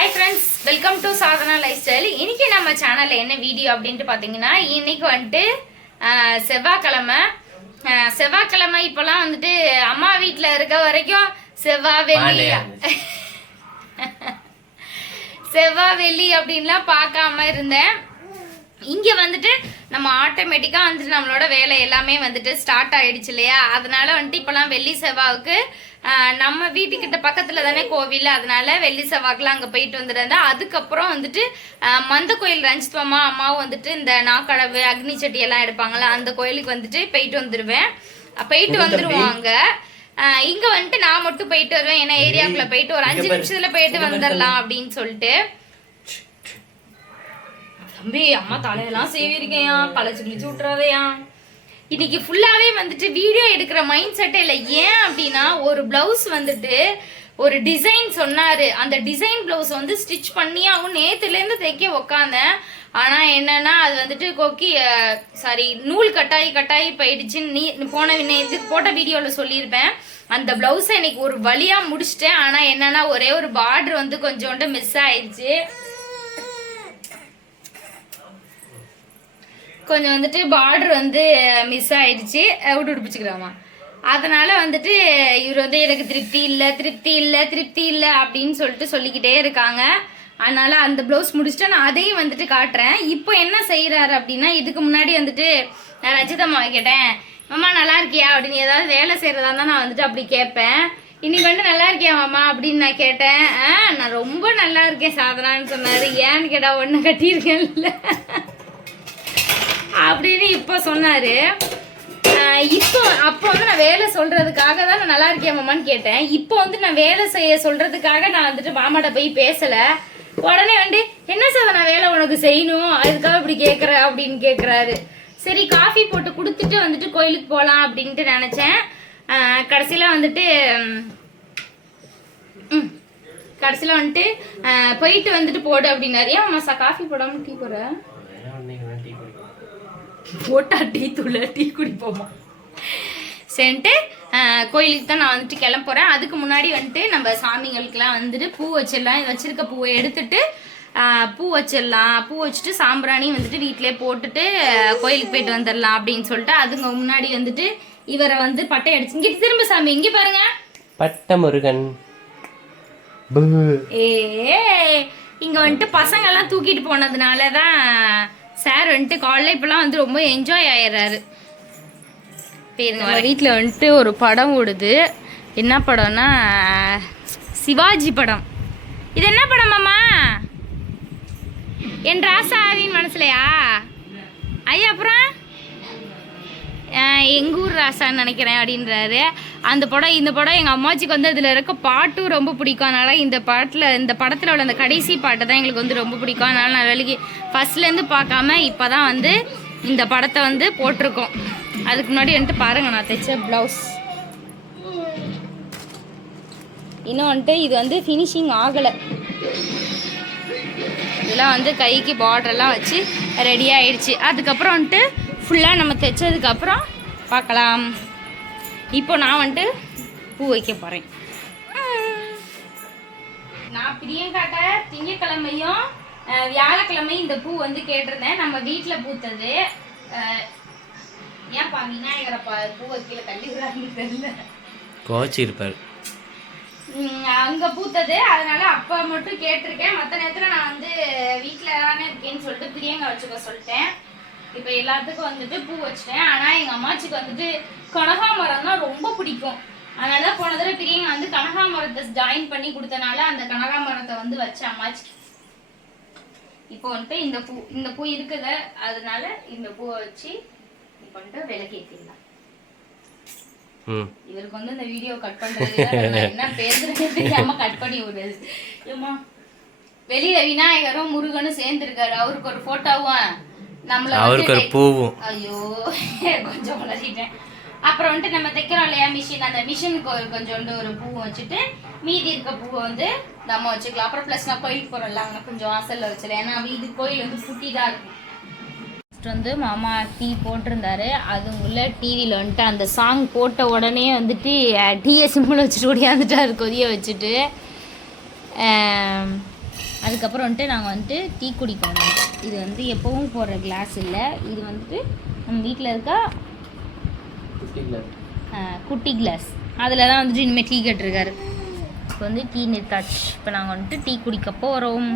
Hi friends welcome to Sadhana life style இன்னைக்கு நம்ம சேனல்ல என்ன வீடியோ அப்படின்ட்டு பார்த்தீங்கன்னா இன்னைக்கு வந்துட்டு செவ்வாய்க்கிழமை. செவ்வாய்க்கிழமை இப்போலாம் வந்துட்டு அம்மா வீட்டில் இருக்க வரைக்கும் செவ்வாய் வெள்ளி. செவ்வாய் வெள்ளி அப்படின்லாம் பார்க்காம இருந்தேன். இங்கே வந்துட்டு நம்ம ஆட்டோமேட்டிக்காக வந்துட்டு நம்மளோட வேலை எல்லாமே வந்துட்டு ஸ்டார்ட் ஆயிடுச்சு இல்லையா? அதனால வந்துட்டு இப்போலாம் வெள்ளி செவ்வாவுக்கு நம்ம வீட்டுக்கிட்ட பக்கத்தில் தானே கோவில் அதனால வெள்ளி செவ்வாய்க்குலாம் அங்கே போயிட்டு வந்துருந்தேன் அதுக்கப்புறம் வந்துட்டு மந்த கோயில் ரஞ்சித் மாமா அம்மாவும் வந்துட்டு இந்த நாக்கடவு அக்னி சட்டி எல்லாம் எடுப்பாங்கல்ல அந்த கோயிலுக்கு வந்துட்டு போயிட்டு வந்துடுவேன் போயிட்டு வந்துருவாங்க. ஆஹ், இங்க வந்துட்டு நான் மட்டும் போயிட்டு வருவேன். ஏன்னா ஏரியாக்குள்ள போயிட்டு ஒரு அஞ்சு நிமிஷத்துல போயிட்டு வந்துடலாம் அப்படின்னு சொல்லிட்டு. தம்பி அம்மா தலையெல்லாம் சேவிருக்கையா களைச்சு கிழிச்சு விட்டுறாதையா இன்னைக்கு ஃபுல்லாவே வந்துட்டு வீடியோ எடுக்கிற மைண்ட் செட்டே இல்லை. ஏன் அப்படின்னா ஒரு பிளவுஸ் வந்துட்டு ஒரு டிசைன் சொன்னாரு. அந்த டிசைன் பிளவுஸ் வந்து ஸ்டிச் பண்ணி அவங்க நேத்துலேருந்து தைக்க உக்காந்தேன். ஆனா என்னன்னா அது வந்துட்டு கொக்கி சாரி நூல் கட்டாயி கட்டாயி போயிடுச்சுன்னு நீ போன இது போட்ட வீடியோவில் சொல்லியிருப்பேன். அந்த பிளவுஸை இன்னைக்கு ஒரு வழியாக முடிச்சிட்டேன். ஆனால் என்னன்னா ஒரே ஒரு பார்டர் வந்து கொஞ்சோண்டு மிஸ் ஆயிடுச்சு கொஞ்சம் வந்துட்டு பார்டர் வந்து மிஸ் ஆயிடுச்சு. விட்டு விட்டு அதனால வந்துட்டு இவர் வந்து எனக்கு திருப்தி இல்லை திருப்தி இல்லை திருப்தி இல்லை அப்படின்னு சொல்லிட்டு சொல்லிக்கிட்டே இருக்காங்க. அதனால அந்த ப்ளவுஸ் முடிச்சுட்டு நான் அதையும் வந்துட்டு காட்டுறேன். இப்போ என்ன செய்கிறாரு அப்படின்னா இதுக்கு முன்னாடி வந்துட்டு நான் ரஜிதம்மா கேட்டேன் மாமா நல்லா இருக்கியா? அப்படின்னு ஏதாவது வேலை செய்கிறதா இருந்தால் நான் வந்துட்டு அப்படி கேட்பேன். இன்னைக்கு வந்து நல்லா இருக்கியா மாமா? அப்படின்னு நான் கேட்டேன். ஆ நான் ரொம்ப நல்லா இருக்கேன் சாதனான்னு சொன்னார். ஏன்னு கேட்டால் ஒன்று கட்டியிருக்கேன்ல. அப்படின்னு இப்போ சொன்னாரு. இப்போ அப்போ வந்து நான் வேலை சொல்றதுக்காக தான் நான் நல்லா இருக்கேன் மாமான்னு கேட்டேன். இப்போ வந்து நான் வேலை செய்ய சொல்றதுக்காக நான் வந்துட்டு மாமாட்ட போய் பேசல. உடனே வந்து என்ன சார் நான் வேலை உனக்கு செய்யணும்? அதுக்காக இப்படி கேட்குற அப்படின்னு கேட்குறாரு சரி காஃபி போட்டு கொடுத்துட்டு வந்துட்டு கோயிலுக்கு போகலாம் அப்படின்ட்டு நினச்சேன். கடைசியில் வந்துட்டு ம், கடைசியில் வந்துட்டு போயிட்டு வந்துட்டு போடு அப்படின்னாரு. ஏன் சார் காஃபி போடாமல் டீ போடுற? போட்டா டீ தூள் டீ குடிப்போமா? சரின்ட்டு கோயிலுக்கு தான் நான் வந்துட்டு கிளம்ப போகிறேன் அதுக்கு முன்னாடி வந்துட்டு நம்ம சாமிங்களுக்கெல்லாம் வந்துட்டு பூ வச்சிடலாம். வச்சிருக்க பூவை எடுத்துட்டு பூ வச்சிடலாம். பூ வச்சுட்டு சாம்பிராணி வந்துட்டு வீட்டிலே போட்டுட்டு கோயிலுக்கு போயிட்டு வந்துடலாம் அப்படின்னு சொல்லிட்டு அதுங்க முன்னாடி வந்துட்டு இவரை வந்து பட்டை அடிச்சு இங்கே திரும்ப சாமி இங்கே பாருங்க. பட்ட முருகன். ஏ இங்க வந்துட்டு பசங்க எல்லாம் தூக்கிட்டு போனதுனால தான் சார் வந்துட்டு காலைல இப்பெல்லாம் வந்து ரொம்ப என்ஜாய் ஆயிடுறாரு. பேருங்க வீட்டில் வந்துட்டு ஒரு படம் ஓடுது. என்ன படம்னா சிவாஜி படம். இது என்ன படம் மாமா? என் ராசாவின் மனசுலையா? ஐயா அப்புறம்? எங்கூர் ஊர் ராசான்னு நினைக்கிறேன் அப்படின்றாரு. அந்த படம் இந்த படம் எங்கள் அம்மாச்சிக்கு வந்து அதில் இருக்க பாட்டும் ரொம்ப பிடிக்கும். அதனால இந்த பாட்டில் இந்த படத்தில் உள்ள அந்த கடைசி பாட்டு தான் எங்களுக்கு வந்து ரொம்ப பிடிக்கும். அதனால் நான் வேலைக்கு ஃபர்ஸ்ட்லேருந்து பார்க்காம இப்போ தான் வந்து இந்த படத்தை வந்து போட்டிருக்கோம். அதுக்கு முன்னாடி வந்துட்டு பாருங்கள் நான் தைச்ச ப்ளவுஸ் இன்னும் வந்துட்டு இது வந்து ஃபினிஷிங் ஆகலை. இதெல்லாம் வந்து கைக்கு பார்டர்லாம் வச்சு ரெடி ஆயிடுச்சு. அதுக்கப்புறம் வந்துட்டு ஃபுல்லாக நம்ம தைச்சதுக்கப்புறம் பார்க்கலாம். இப்போ நான் வந்துட்டு பூ வைக்க போகிறேன் நான் பிரியங்காட்ட திங்கக்கிழமையும் வியாழக்கிழமையும் இந்த பூ வந்து கேட்டிருந்தேன். நம்ம வீட்டில் பூத்தது ஏன்ப்பா விநாயகரை பா வைக்கல தள்ளி விடுறாங்கன்னு தெரியல. கோச்சிருப்பார் அங்க பூத்தது. அதனால அப்ப மட்டும் கேட்டிருக்கேன். மத்த நேரத்துல நான் வந்து வீட்ல தானே இருக்கேன்னு சொல்லிட்டு பிரியங்கா வச்சுக்க சொல்லிட்டேன். இப்ப எல்லாத்துக்கும் வந்துட்டு பூ வச்சிட்டேன். ஆனா எங்க அம்மாச்சிக்கு வந்துட்டு கனகாமரம் தான் ரொம்ப பிடிக்கும். அதனால தான் போன தடவை பிரியங்கா வந்து கனகாமரத்தை ஜாயின் பண்ணி கொடுத்தனால அந்த கனகாமரத்தை வந்து வச்ச அம்மாச்சிக்கு இப்போ வந்துட்டு இந்த பூ இந்த பூ இருக்குது. அதனால இந்த பூவை வச்சு இப்போ வந்துட்டு விளக்கேற்றிடலாம் இவருக்கு வந்து இந்த வீடியோ கட் பண்றது என்ன பேசுறது தெரியாம கட் பண்ணி விடுறது. ஏம்மா? வெளியில விநாயகரும் முருகனும் சேர்ந்து இருக்காரு அவருக்கு ஒரு போட்டோவும் அவருக்கு ஒரு பூவும் ஐயோ கொஞ்சம் உளறிட்டேன் அப்புறம் வந்துட்டு நம்ம தைக்கிறோம் இல்லையா மிஷின் அந்த மிஷினுக்கு ஒரு கொஞ்சோண்டு ஒரு பூ வச்சுட்டு மீதி இருக்க பூவை வந்து நம்ம வச்சுக்கலாம். அப்புறம் ப்ளஸ் நான் கோயிலுக்கு போகிறோம்ல அங்கே கொஞ்சம் வாசல்ல வச்சிடலாம் ஏன்னா வீடு கோயில் வந்து குட்டி தான் இருக்கும் வந்து மாமா டீ போட்டிருந்தாரு. அது உள்ள டிவியில் வந்துட்டு அந்த சாங் போட்ட உடனே வந்துட்டு டீயை சிம்மில் வச்சுட்டு ஓடியாந்துட்டாரு கொதிய வச்சுட்டு. அதுக்கப்புறம் வந்துட்டு நாங்கள் வந்துட்டு டீ குடிக்கணும் இது வந்து எப்பவும் போடுற கிளாஸ் இல்லை. இது வந்துட்டு நம்ம வீட்டில் இருக்க? குட்டி கிளாஸ் அதில் தான் வந்துட்டு இனிமேல் டீ கேட்டிருக்காரு. இப்போ வந்து டீ நிறுத்தாச்சு. இப்போ நாங்கள் வந்துட்டு டீ குடிக்க போகிறோம்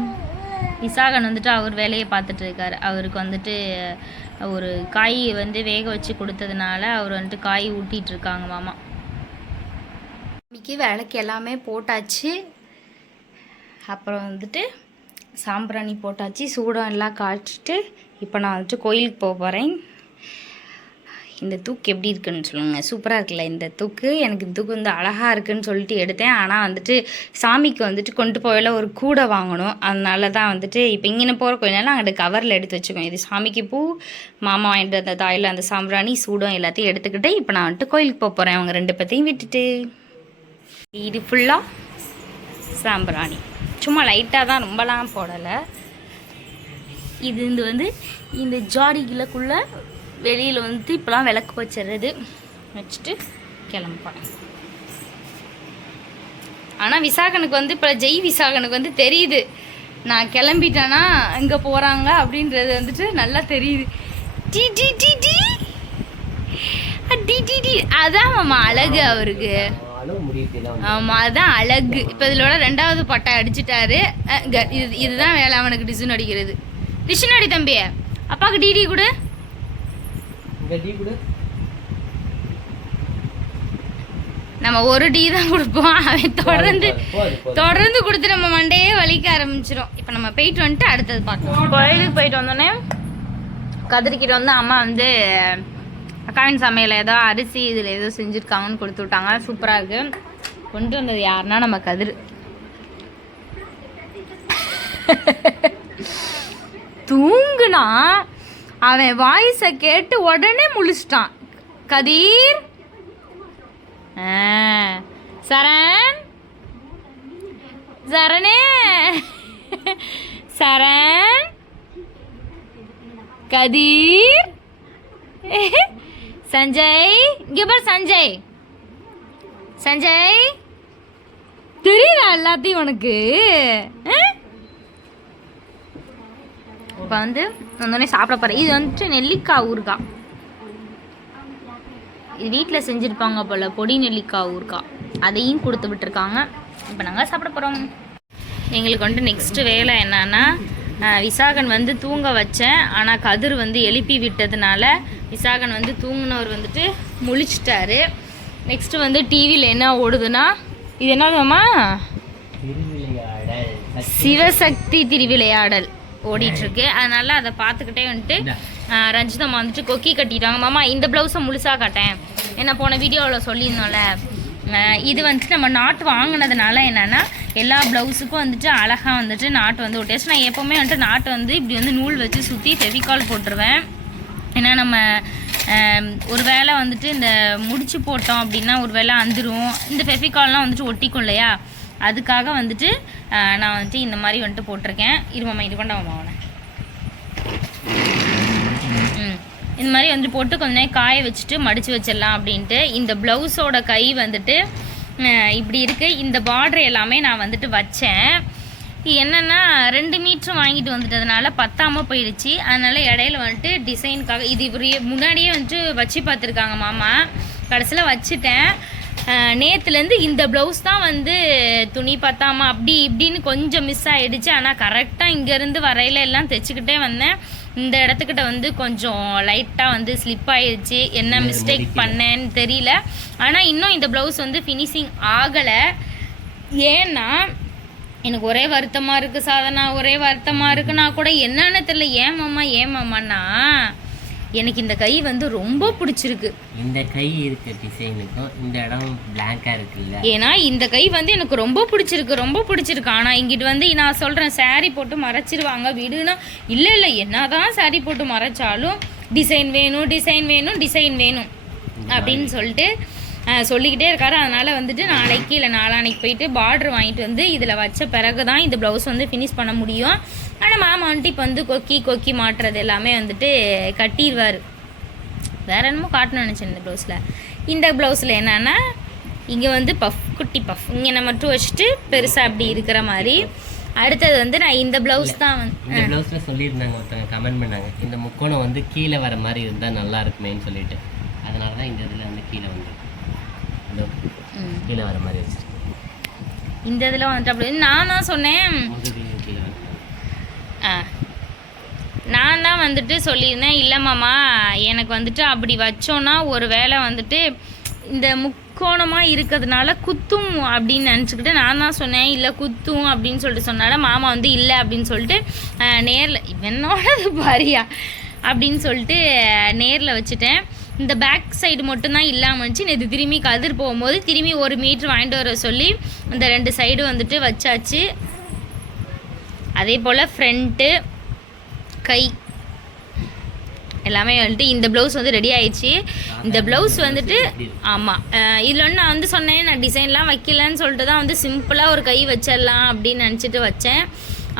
விசாகன் வந்துட்டு அவர் வேலையை பார்த்துட்டு இருக்காரு. அவருக்கு வந்துட்டு ஒரு காய் வந்து வேக வச்சு கொடுத்ததுனால அவர் வந்துட்டு காய் ஊட்டிட்டு இருக்காங்க மாமா. இன்னைக்கு விளக்கு எல்லாமே போட்டாச்சு. அப்புறம் வந்துட்டு சாம்பிராணி போட்டாச்சு. சூடம் எல்லாம் காய்ச்சிட்டு இப்போ நான் வந்துட்டு கோயிலுக்கு போக போகிறேன் இந்த தூக்கு எப்படி இருக்குன்னு சொல்லுங்கள் சூப்பராக இருக்குல்ல இந்த தூக்கு? எனக்கு இந்த தூக்கு வந்து அழகாக இருக்குன்னு சொல்லிட்டு எடுத்தேன். ஆனால் வந்துட்டு சாமிக்கு வந்துட்டு கொண்டு போயில ஒரு கூடை வாங்கணும். அதனால தான் வந்துட்டு இப்போ இங்கே போகிற கோயிலால அங்கிட்டு கவரில் எடுத்து வச்சுக்கோங்க இது சாமிக்கு பூ மாமா வாங்கிட்டு அந்த தாயில் அந்த சாம்பிராணி சூடம் எல்லாத்தையும் எடுத்துக்கிட்டு இப்போ நான் வந்துட்டு கோயிலுக்கு போக போகிறேன் அவங்க ரெண்டு பேர்த்தையும் விட்டுட்டு. இது ஃபுல்லாக சாம்பிராணி. சும்மா லைட்டாக தான் ரொம்பலாம் போடலை. இது இந்த வந்து இந்த ஜாடிகளுக்குள்ளே வெளியில் வந்து இப்போலாம் விளக்கு வச்சிடுறது வச்சுட்டு கிளம்புறேன் ஆனால் விசாகனுக்கு வந்து இப்போ ஜெய் விசாகனுக்கு வந்து தெரியுது. நான் கிளம்பிட்டேன்னா இங்கே போகிறாங்க அப்படின்றது வந்துட்டு நல்லா தெரியுது. டி டி டி டி டி டி. அதான் மாமா அழகு அவருக்கு. ஆமாம் அதுதான் அழகு. இப்போ இதோட ரெண்டாவது பட்டை அடிச்சிட்டாரு. இது இதுதான் வேலை அவனுக்கு டிசன் அடிக்கிறது. டிசன் அடி தம்பி அப்பாவுக்கு டிடி கொடு. நம்ம ஒரு டீ தான் கொடுப்போம். அவன் தொடர்ந்து தொடர்ந்து கொடுத்து நம்ம மண்டையே வலிக்க ஆரம்பிச்சிடும் இப்போ நம்ம போயிட்டு வந்துட்டு அடுத்தது பார்க்கலாம். கோயிலுக்கு போயிட்டு வந்தோடனே கதிரிக்கிட்ட வந்து அம்மா வந்து அக்காவின் சமையல் ஏதோ அரிசி இதில் ஏதோ செஞ்சுருக்காங்கன்னு கொடுத்து விட்டாங்க. சூப்பராக இருக்கு. கொண்டு வந்தது யாருன்னா நம்ம கதிர். தூங்குனா அவன் வாய்ஸை கேட்டு உடனே முழிச்சிட்டான். கதீர்? சரண்? சரணே? சரண்? கதீர்? சஞ்சய் இங்கே பார் சஞ்சய். சஞ்சய் தெரியுதா எல்லாத்தையும் உனக்கு? இப்போ வந்து வந்தோடனே சாப்பிட போகிறேன் இது வந்துட்டு நெல்லிக்காய் ஊறுகாய். இது வீட்டில் செஞ்சுருப்பாங்க போல் பொடி நெல்லிக்காய் ஊறுகாய். அதையும் கொடுத்து விட்டுருக்காங்க. இப்போ நாங்கள் சாப்பிட போகிறோம் எங்களுக்கு வந்துட்டு நெக்ஸ்ட்டு வேலை என்னன்னா விசாகன் வந்து தூங்க வச்சேன். ஆனால் கதிர் வந்து எழுப்பி விட்டதுனால விசாகன் வந்து தூங்கினவர் வந்துட்டு முழிச்சிட்டாரு. நெக்ஸ்ட்டு வந்து டிவியில் என்ன ஓடுதுன்னா இது என்னதுமா சிவசக்தி திருவிளையாடல் ஓடிட்டு இருக்கு அதனால அதை பார்த்துக்கிட்டே வந்துட்டு ரஞ்சிதம்மா வந்துட்டு கொக்கி கட்டிட்டாங்க. மாமா இந்த ப்ளவுஸை முழுசாக காட்டேன். என்ன போன வீடியோவில் சொல்லியிருந்தோம்ல. இது வந்துட்டு நம்ம நாட்டு வாங்கினதுனால என்னென்னா எல்லா ப்ளவுஸுக்கும் வந்துட்டு அழகாக வந்துட்டு நாட்டு வந்து ஒட்டியாச்சு நான் எப்போவுமே வந்துட்டு நாட்டு வந்து இப்படி வந்து நூல் வச்சு சுற்றி ஃபெவிகால் போட்டுருவேன். ஏன்னா நம்ம ஒரு வேளை வந்துட்டு இந்த முடிச்சு போட்டோம் அப்படின்னா ஒரு வேளை அந்துரும். இந்த ஃபெஃபிகால்லாம் வந்துட்டு ஒட்டிக்கும் இல்லையா? அதுக்காக வந்துட்டு நான் வந்துட்டு இந்த மாதிரி வந்துட்டு போட்டிருக்கேன். இருமாம்மா இது கொண்டாமா அவனை. ம். இந்த மாதிரி வந்துட்டு போட்டு கொஞ்ச நேரம் காய வச்சுட்டு மடித்து வச்சிடலாம் அப்படின்ட்டு இந்த ப்ளவுஸோட கை வந்துட்டு இப்படி இருக்குது இந்த பார்டர் எல்லாமே நான் வந்துட்டு வச்சேன். என்னென்னா ரெண்டு மீட்ரு வாங்கிட்டு வந்துட்டதுனால பத்தாமல் போயிடுச்சு. அதனால் இடையில வந்துட்டு டிசைனுக்காக இது இப்படி முன்னாடியே வந்துட்டு வச்சு பார்த்துருக்காங்க மாமா. கடைசியில் வச்சுட்டேன். நேற்றுலேருந்து இந்த ப்ளவுஸ் தான் வந்து துணி பத்தாமல் அப்படி இப்படின்னு கொஞ்சம் மிஸ் ஆகிடுச்சு ஆனால் கரெக்டாக இங்கேருந்து வரையில எல்லாம் தைச்சிக்கிட்டே வந்தேன். இந்த இடத்துக்கிட்ட வந்து கொஞ்சம் லைட்டாக வந்து ஸ்லிப் ஆயிடுச்சு என்ன மிஸ்டேக் பண்ணேன்னு தெரியல. ஆனால் இன்னும் இந்த ப்ளவுஸ் வந்து ஃபினிஷிங் ஆகலை. ஏன்னா எனக்கு ஒரே வருத்தமாக இருக்குது சாதனா. ஒரே வருத்தமாக இருக்குன்னா கூட என்னன்னு தெரியல. ஏன் மாமா? ஏன் மாமான்னா எனக்கு இந்த கை வந்து ரொம்ப பிடிச்சிருக்கு. இந்த கை இருக்க டிசைனுக்கும் இந்த இடம் பிளாங்கா இருக்குல்ல? ஏன்னா இந்த கை வந்து எனக்கு ரொம்ப பிடிச்சிருக்கு ரொம்ப பிடிச்சிருக்கு. ஆனால் இங்கிட்டு வந்து நான் சொல்கிறேன் saree போட்டு மறைச்சிருவாங்க விடுனா இல்லை இல்லை என்னதான் saree போட்டு மறைச்சாலும் டிசைன் வேணும் டிசைன் வேணும் டிசைன் வேணும். அப்படின்னு சொல்லிட்டு சொல்லிக்கிட்டே இருக்காரு. அதனால வந்துட்டு நாளைக்கு இல்லை நாளானைக்கு போயிட்டு பார்டர் வாங்கிட்டு வந்து இதில் வச்ச பிறகு தான் இந்த ப்ளவுஸ் வந்து ஃபினிஷ் பண்ண முடியும். ஆனால் மாமா வந்துட்டு இப்போ வந்து கொக்கி கொக்கி மாட்டுறது எல்லாமே வந்துட்டு கட்டிடுவார் வேற என்னமோ காட்டணும்னு நினச்சேன் இந்த ப்ளவுஸில் இந்த ப்ளவுஸில் என்னன்னா இங்கே வந்து பஃப் குட்டி பஃப் இங்கே மட்டும் வச்சுட்டு பெருசாக அப்படி இருக்கிற மாதிரி. அடுத்தது வந்து நான் இந்த ப்ளவுஸ் தான் வந்து இந்த ப்ளவுஸ்ல சொல்லியிருந்தாங்க ஒருத்தவங்க கமெண்ட் பண்ணாங்க. இந்த முக்கோணம் வந்து கீழே வர மாதிரி இருந்தால் நல்லா இருக்குமேன்னு சொல்லிட்டு. அதனால தான் இந்த இதில் வந்து கீழே வந்து ம். கீழே வர மாதிரி வச்சுருக்கேன் இந்த இதில் வந்துட்டு அப்படி நான் தான் சொன்னேன். ஆ. நான் தான் வந்துட்டு சொல்லியிருந்தேன் இல்லை மாமா எனக்கு வந்துட்டு அப்படி வச்சோன்னா ஒரு வேளை வந்துட்டு இந்த முக்கோணமாக இருக்கிறதுனால குத்தும் அப்படின்னு நினச்சிக்கிட்டு நான் தான் சொன்னேன் இல்லை குத்தும் அப்படின்னு சொல்லிட்டு சொன்னால மாமா வந்து இல்லை அப்படின்னு சொல்லிட்டு நேரில் இவனோடது பாரியா? அப்படின்னு சொல்லிட்டு நேரில் வச்சுட்டேன். இந்த பேக் சைடு மட்டும்தான் இல்லாமல் இருந்துச்சு. நேற்று திரும்பி கதிர் போகும்போது திரும்பி ஒரு மீட்ரு வாங்கிட்டு வர சொல்லி இந்த ரெண்டு சைடு வந்துட்டு வச்சாச்சு. அதே போல் ஃப்ரண்ட்டு கை எல்லாமே வந்துட்டு இந்த ப்ளவுஸ் வந்து ரெடி ஆயிடுச்சு. இந்த ப்ளவுஸ் வந்துட்டு ஆமாம் இதில் ஒன்று நான் வந்து சொன்னேன் நான் டிசைன்லாம் வைக்கலன்னு சொல்லிட்டு தான் வந்து சிம்பிளாக ஒரு கை வச்சிடலாம் அப்படின்னு நினச்சிட்டு வச்சேன்.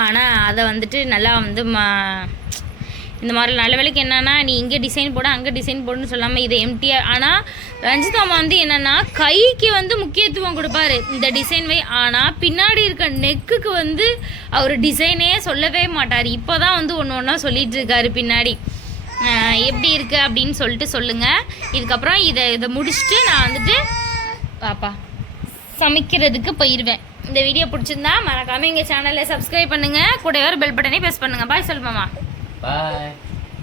ஆனால் அதை வந்துட்டு நல்லா வந்து மா இந்த மாதிரி நல்ல வேலைக்கு என்னன்னா நீ இங்கே டிசைன் போட அங்கே டிசைன் போடுன்னு சொல்லாமல் இதை எம்டிஆர் ஆனால் ரஞ்சித் மாமா வந்து என்னன்னா கைக்கு வந்து முக்கியத்துவம் கொடுப்பாரு இந்த டிசைன் வை. ஆனால் பின்னாடி இருக்க நெக்குக்கு வந்து அவர் டிசைனே சொல்லவே மாட்டார். இப்போ தான் வந்து ஒன்று ஒன்றா சொல்லிட்டு இருக்காரு பின்னாடி. எப்படி இருக்கு அப்படின்னு சொல்லிட்டு சொல்லுங்க. இதுக்கப்புறம் இதை இதை முடிச்சுட்டு நான் வந்துட்டு பாப்பா சமைக்கிறதுக்கு போயிடுவேன் இந்த வீடியோ பிடிச்சிருந்தா மறக்காம எங்கள் சேனலை சப்ஸ்கிரைப் பண்ணுங்க. கூட வேறு பெல் பட்டனே ப்ரெஸ் பண்ணுங்க. பாய் சொல்மாமா பாய்